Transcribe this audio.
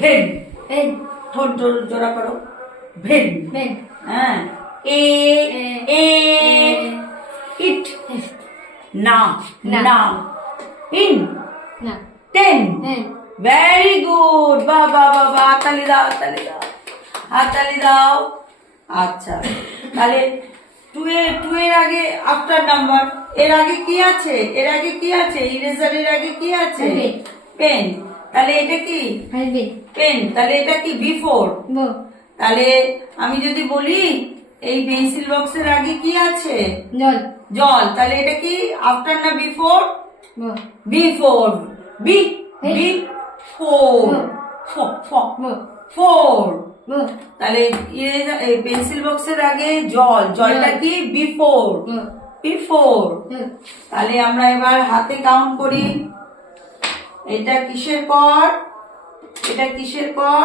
When. When. ঠোঁট জোড়া করো। ভেন। ভেন। হ্যাঁ। এ এ ইট। না না। না। ইন। না। টেন। হ্যাঁ। Very good. বাহ বাহ বাহ বাহ, হাততালি দাও, হাততালি দাও, হাততালি দাও। আচ্ছা, তাহলে টু এর আগে আফটার নাম্বার, এর আগে কি আছে? এর আগে কি আছে? ইরেজারের আগে কি আছে? পেন। পেন। তাহলে এটা কি? পেন। পেন। তাহলে এটা কি? বিফোর। বো। তাহলে আমি যদি বলি এই পেন্সিল বক্সের আগে কি আছে? জল। জল। তাহলে এটা কি? আফটার না বিফোর? বো। বিফোর। Be be fore. বো। ফোর। বো। তাহলে পেন্সিল বক্সের আগে জল, জলটা কি? বিফোর। বো। বিফোর। তাহলে আমরা এবার হাতে কাউন্ট করি। এটা কিসের পর? এটা কিসের পর?